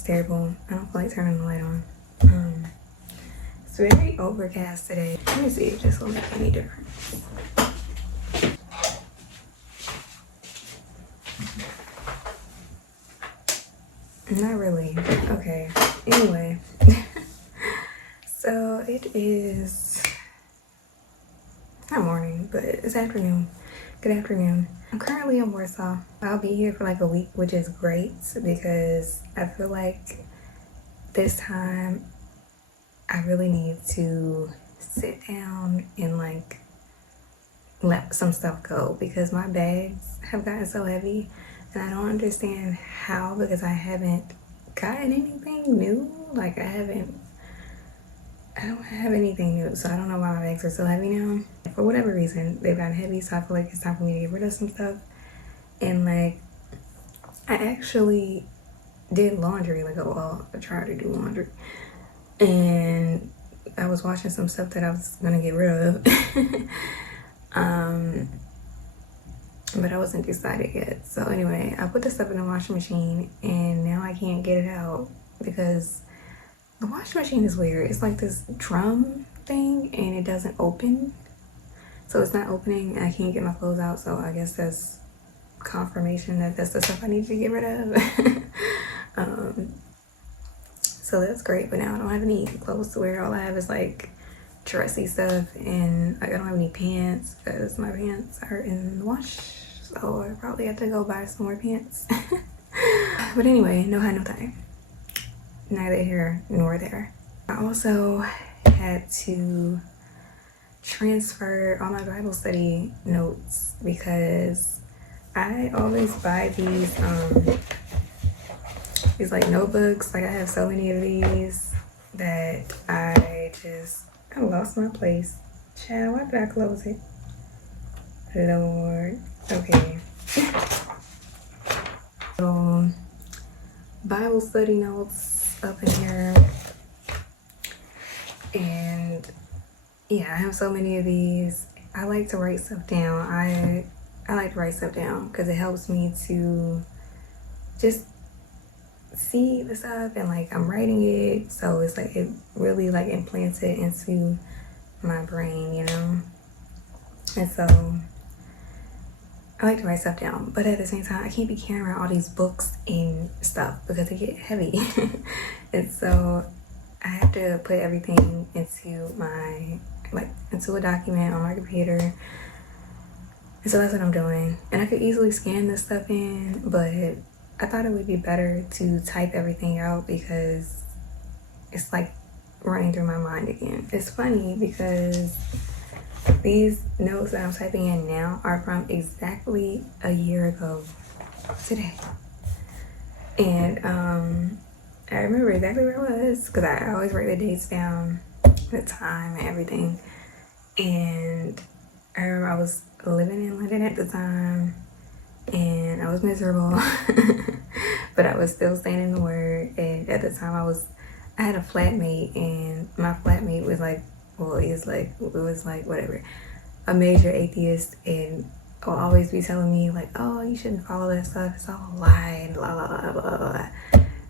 is terrible. I don't feel like turning the light on. It's very overcast today. Let me see if this will make any difference. Not really. Okay. Anyway. So it is not morning, but it's afternoon. Good afternoon. I'm currently in Warsaw. I'll be here for like a week, which is great because I feel like this time I really need to sit down and like let some stuff go because my bags have gotten so heavy and I don't understand how because I haven't gotten anything new. Like I don't have anything new, so I don't know why my bags are so heavy now. For whatever reason, they've gotten heavy, so I feel like it's time for me to get rid of some stuff. And like, I actually did laundry, like, well, I tried to do laundry. And I was washing some stuff that I was gonna get rid of. But I wasn't decided yet. So anyway, I put the stuff in the washing machine and now I can't get it out because the washing machine is weird. It's like this drum thing and it doesn't open. So it's not opening. I can't get my clothes out. So I guess that's confirmation that that's the stuff I need to get rid of. So that's great. But now I don't have any clothes to wear. All I have is like dressy stuff and I don't have any pants because my pants are in the wash. So I probably have to go buy some more pants. But anyway, no high, no tie. Neither here nor there. I also had to transfer all my Bible study notes because I always buy these like notebooks. Like I have so many of these that I lost my place. Child, why did I close it? Lord. Okay. So Bible study notes up in here, and yeah, I have so many of these. I like to write stuff down. I like to write stuff down because it helps me to just see the stuff and like I'm writing it, so it's like it really like implants it into my brain, you know. And so I like to write stuff down, but at the same time I can't be carrying around all these books and stuff because they get heavy. And so I have to put everything into into a document on my computer. And so that's what I'm doing. And I could easily scan this stuff in, but I thought it would be better to type everything out because it's like running through my mind again. It's funny because these notes that I'm typing in now are from exactly a year ago today. And I remember exactly where I was because I always write the dates down, the time and everything. And I remember I was living in London at the time and I was miserable. But I was still staying in the Word. And at the time I had a flatmate and my flatmate was like, well, it was like whatever, a major atheist, and will always be telling me like, oh, you shouldn't follow that stuff, it's all a lie and blah blah blah blah blah.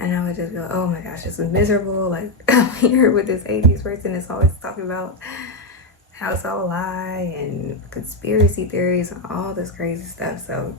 And I would just go, oh my gosh, this is miserable. Like I'm here with this atheist person that's always talking about how it's all a lie and conspiracy theories and all this crazy stuff. So,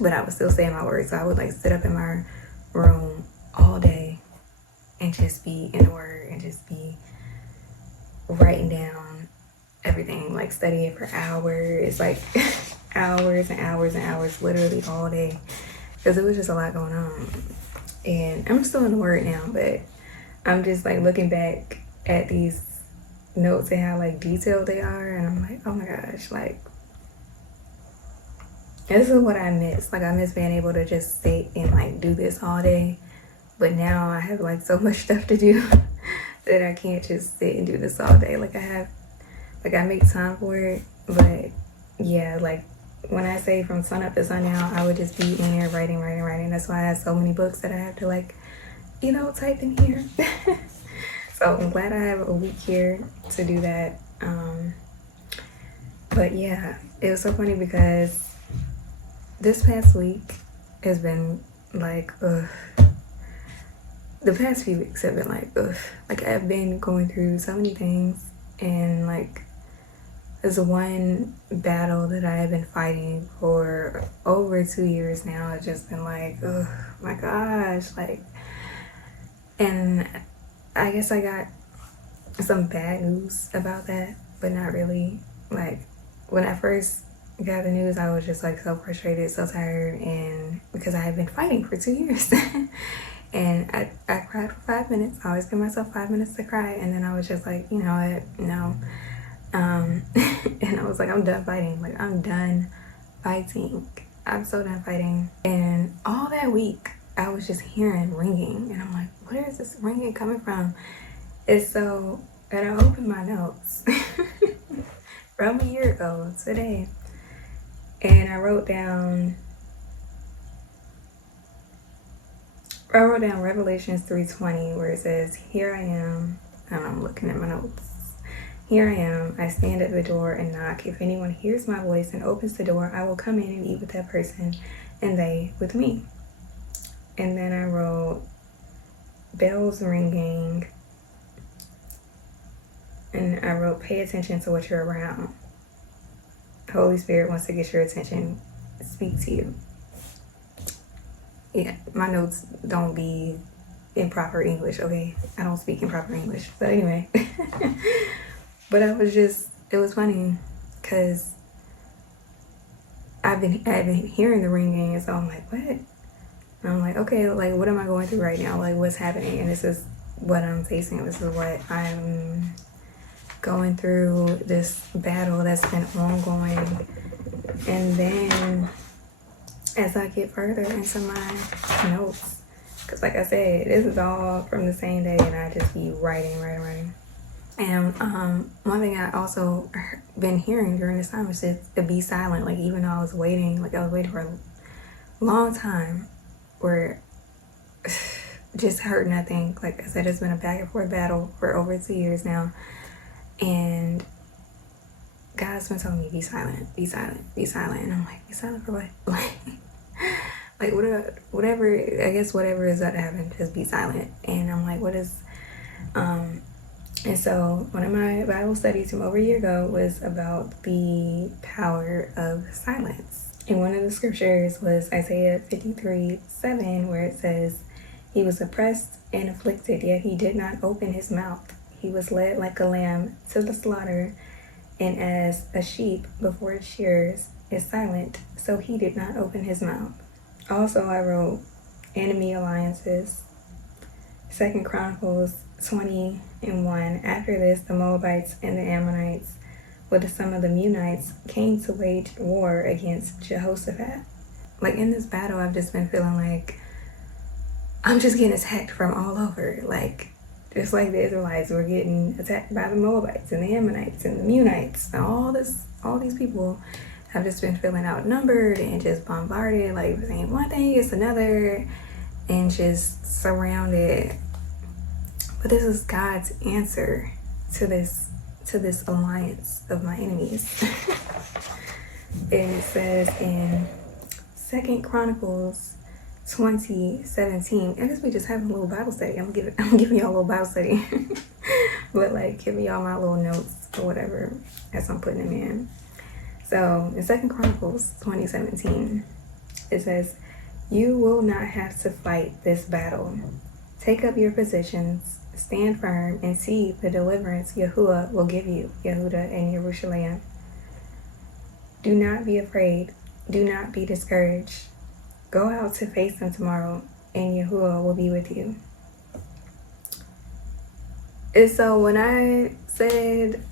but I would still say my Word. So I would like sit up in my room all day and just be in the Word and just be writing down everything, like studying for hours, like hours and hours and hours, literally all day, because it was just a lot going on. And I'm still in the Word now, but I'm just like looking back at these notes and how like detailed they are, and I'm like, oh my gosh, like this is what I miss. Like I miss being able to just sit and like do this all day, but now I have like so much stuff to do that I can't just sit and do this all day. Like I make time for it, but yeah, like when I say from sun up to sundown, I would just be in here writing. That's why I have so many books that I have to like, you know, type in here. So I'm glad I have a week here to do that. But yeah, it was so funny because this past week has been like, the past few weeks have been like, ugh. Like, I've been going through so many things, and like, there's one battle that I have been fighting for over 2 years now. It's just been like, oh my gosh, like, and I guess I got some bad news about that, but not really. Like, when I first got the news, I was just like so frustrated, so tired, and because I had been fighting for 2 years. And I cried for 5 minutes. I always give myself 5 minutes to cry, and then I was just like, you know what, no. And I was like, I'm done fighting. Like, I'm done fighting. I'm so done fighting. And all that week, I was just hearing ringing, and I'm like, where is this ringing coming from? And so, and I opened my notes from a year ago today, and I wrote down Revelations 3:20, where it says, here I am, and I'm looking at my notes. Here I am, I stand at the door and knock. If anyone hears my voice and opens the door, I will come in and eat with that person, and they with me. And then I wrote bells ringing, and I wrote pay attention to what you're around. Holy Spirit wants to get your attention, speak to you. Yeah, my notes don't be in proper English, okay? I don't speak in proper English. But anyway. But it was funny because I've been hearing the ringing, and so I'm like, what? And I'm like, okay, like, what am I going through right now? Like, what's happening? And this is what I'm facing. This is what I'm going through, this battle that's been ongoing. And then as I get further into my notes, because like I said, this is all from the same day, and I just be writing. And one thing I also been hearing during this time is just to be silent. Like, even though I was waiting for a long time, where just heard nothing. Like I said, it's been a back and forth battle for over 2 years now, and God's been telling me, be silent, and I'm like, be silent for what? Like whatever. I guess whatever is that happened, just be silent. And I'm like, what is And so one of my Bible studies from over a year ago was about the power of silence. And one of the scriptures was Isaiah 53:7, where it says, he was oppressed and afflicted, yet he did not open his mouth. He was led like a lamb to the slaughter, and as a sheep before its shearers is silent, so he did not open his mouth. Also, I wrote enemy alliances. 2 Chronicles 20:1. After this, the Moabites and the Ammonites, with some of the Meunites, came to wage war against Jehoshaphat. Like, in this battle, I've just been feeling like I'm just getting attacked from all over. Like, just like the Israelites were getting attacked by the Moabites and the Ammonites and the Meunites. And all these people have just been feeling outnumbered and just bombarded, like saying one thing is another, and just surrounded. But this is God's answer to this alliance of my enemies. And it says in 2 Chronicles 20:17. I guess we just having a little Bible study. I'm giving y'all a little Bible study. But like, giving y'all my little notes or whatever as I'm putting them in. So in 2 Chronicles 20:17, it says, you will not have to fight this battle. Take up your positions, stand firm, and see the deliverance Yahuwah will give you, Yehuda and Jerusalem. Do not be afraid. Do not be discouraged. Go out to face them tomorrow, and Yahuwah will be with you. And so when I said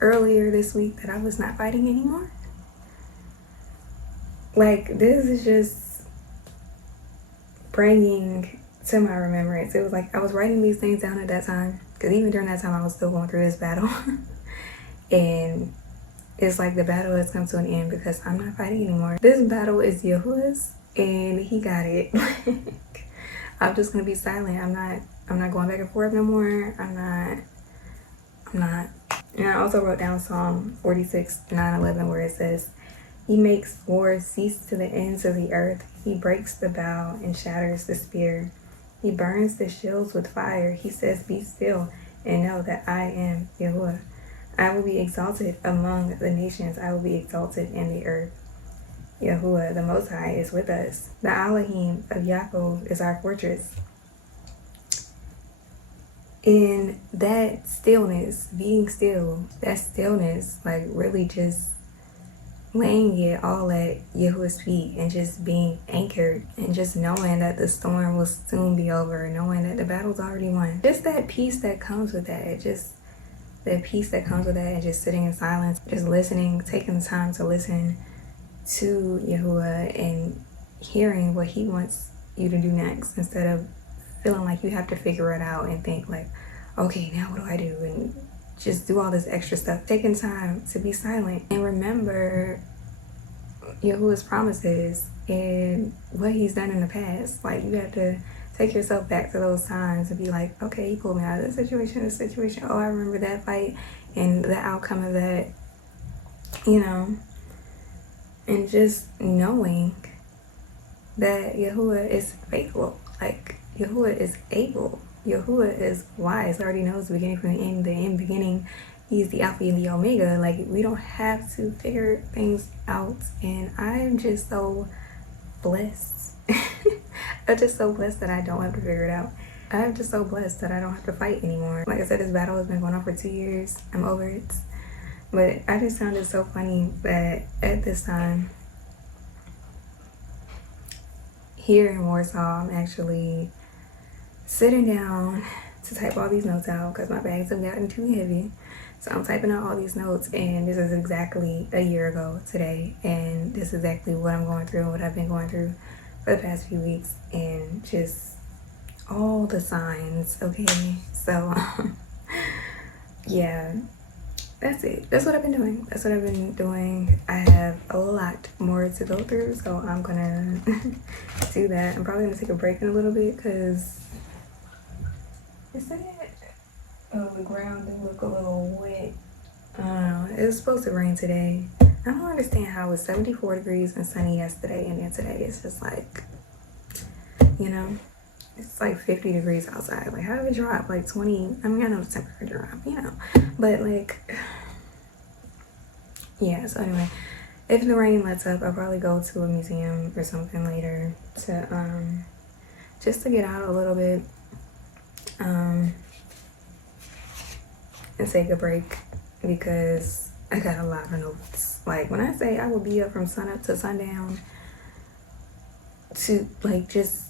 earlier this week that I was not fighting anymore, like, this is just bringing to my remembrance. It was like I was writing these things down at that time, because even during that time I was still going through this battle. And it's like the battle has come to an end because I'm not fighting anymore. This battle is Yahuwah's, and he got it. I'm just gonna be silent. I'm not going back and forth no more. I'm not. And I also wrote down Psalm 46:9-11, where it says, he makes war cease to the ends of the earth. He breaks the bow and shatters the spear. He burns the shields with fire. He says, be still and know that I am Yahuwah. I will be exalted among the nations. I will be exalted in the earth. Yahuwah, the Most High, is with us. The Elohim of Yaakov is our fortress. In that stillness, being still, that stillness, like really just laying it all at Yahuwah's feet and just being anchored and just knowing that the storm will soon be over, knowing that the battle's already won. Just that peace that comes with that, just that peace that comes with that, and just sitting in silence, just listening, taking the time to listen to Yahuwah and hearing what he wants you to do next, instead of feeling like you have to figure it out and think like, okay, now what do I do? And just do all this extra stuff. Taking time to be silent and remember Yahuwah's promises and what he's done in the past. Like, you have to take yourself back to those times and be like, okay, he pulled me out of this situation. Oh, I remember that fight and the outcome of that, you know. And just knowing that Yahuwah is faithful. Like, Yahuwah is able. Yahuwah is wise. He already knows the beginning from the end beginning. He's the Alpha and the Omega. Like, we don't have to figure things out. And I'm just so blessed. I'm just so blessed that I don't have to figure it out. I'm just so blessed that I don't have to fight anymore. Like I said, this battle has been going on for 2 years. I'm over it. But I just found it so funny that at this time, here in Warsaw, I'm actually sitting down to type all these notes out because my bags have gotten too heavy. So I'm typing out all these notes, and this is exactly a year ago today. And this is exactly what I'm going through and what I've been going through for the past few weeks, and just all the signs, okay? So, yeah. That's it. That's what I've been doing. I have a lot more to go through, so I'm gonna do that. I'm probably gonna take a break in a little bit because the ground did look a little wet. I don't know. It was supposed to rain today. I don't understand how it was 74 degrees and sunny yesterday, and then today it's just like, you know, it's like 50 degrees outside. Like, how did it drop? Like 20. I mean, I know the temperature drop, you know, but like, yeah. So anyway, if the rain lets up, I'll probably go to a museum or something later to just to get out a little bit and take a break, because I got a lot of notes. Like, when I say I will be up from sunup to sundown to like just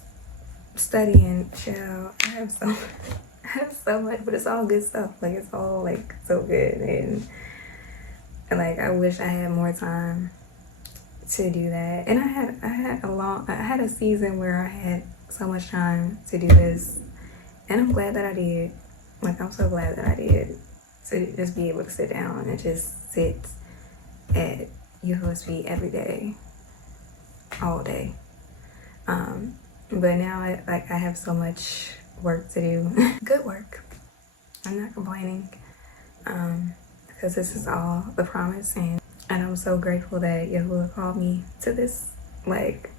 studying, child, I have so much, but it's all good stuff. Like, it's all like so good, and like I wish I had more time to do that. And I had a season where I had so much time to do this, and I'm glad that I did. Like, I'm so glad that I did, to just be able to sit down and just sit at Yahuwah's feet every day, all day. But now I have so much work to do. Good work. I'm not complaining, because this is all the promise, and I'm so grateful that Yahuwah called me to this. Like,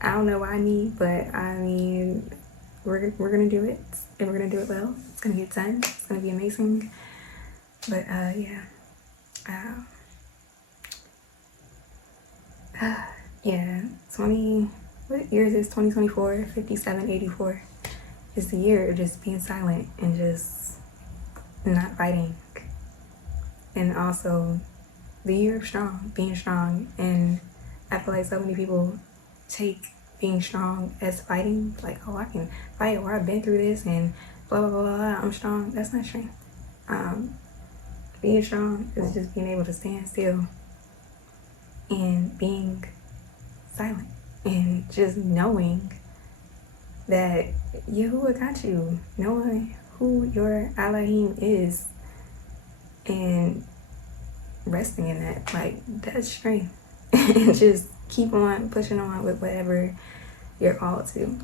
I don't know why me, but I mean, we're gonna do it, and we're gonna do it well. It's gonna get done. It's gonna be amazing. But yeah. Yeah, what year is this? 2024, 5784 is the year of just being silent and just not fighting. And also the year of being strong. And I feel like so many people take being strong as fighting. Like, oh, I can fight, or I've been through this and blah, blah, blah, blah, I'm strong. That's not strength. Being strong is just being able to stand still and being silent, and just knowing that Yahuwah got you, knowing who your Elohim is, and resting in that. Like, that's strength. And just keep on pushing on with whatever you're called to.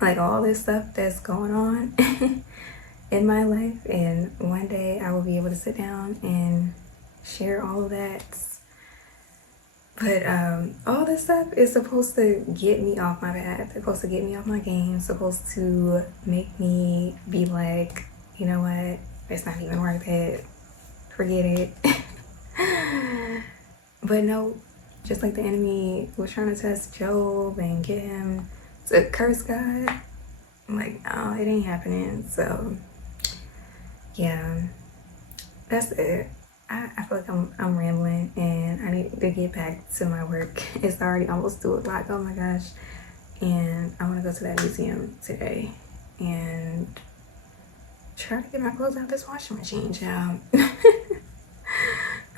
Like, all this stuff that's going on in my life, and one day I will be able to sit down and share all of that But all this stuff is supposed to get me off my path. It's supposed to get me off my game. It's supposed to make me be like, you know what? It's not even worth it. Forget it. But no, just like the enemy was trying to test Job and get him to curse God. I'm like, no, it ain't happening. So yeah, that's it. I feel like I'm rambling and I need to get back to my work. It's already almost 2 o'clock. Oh my gosh. And I want to go to that museum today and try to get my clothes out this washing machine, child.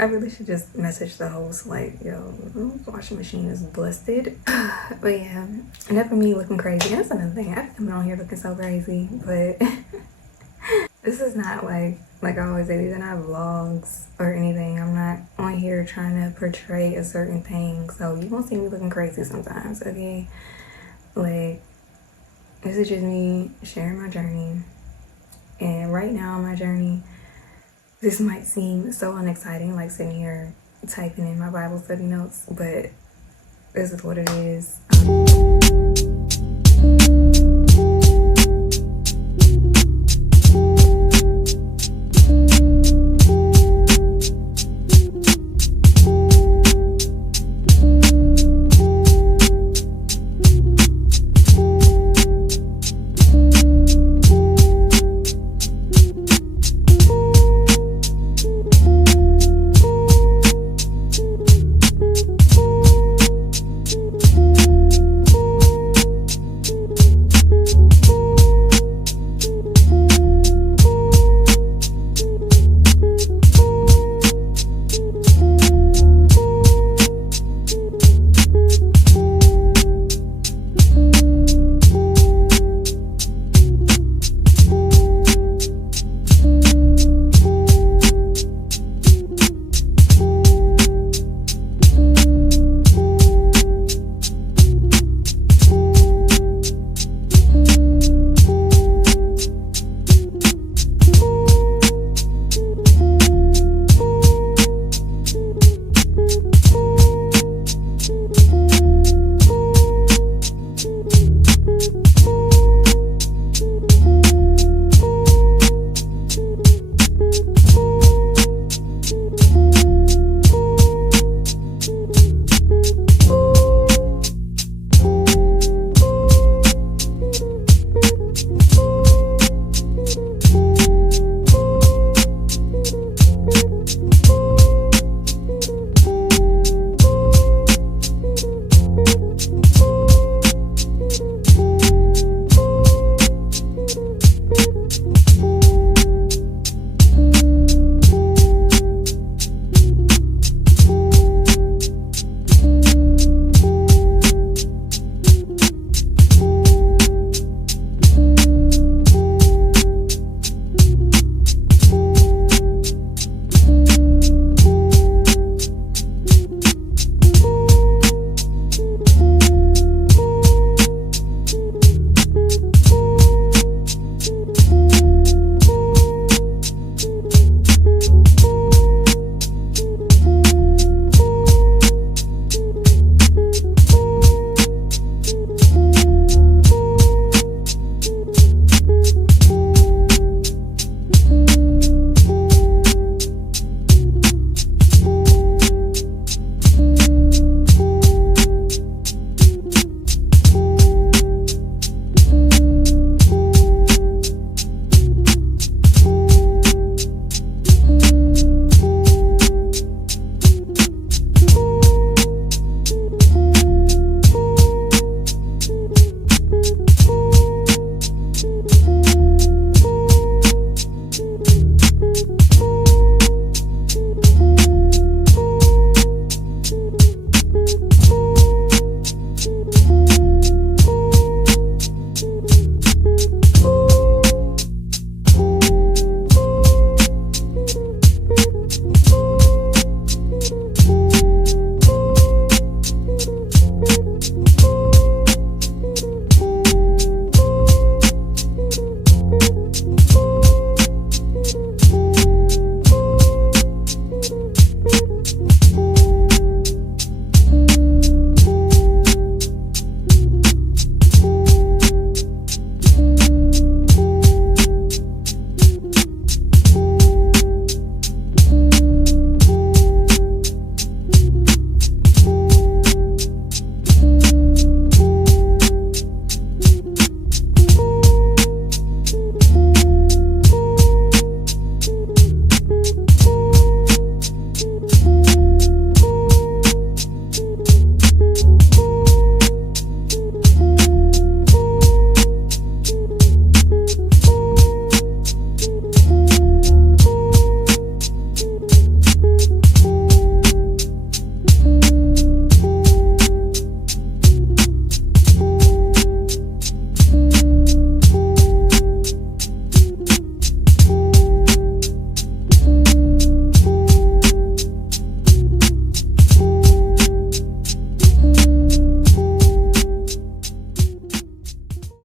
I really should just message the host like, yo, the washing machine is busted. But yeah, enough of me looking crazy. That's another thing. I've come on here looking so crazy, but this is not like I always say, these are not vlogs or anything. I'm not on here trying to portray a certain thing. So you won't see me looking crazy sometimes, okay? Like, this is just me sharing my journey. And right now on my journey, this might seem so unexciting, like sitting here typing in my Bible study notes, but this is what it is.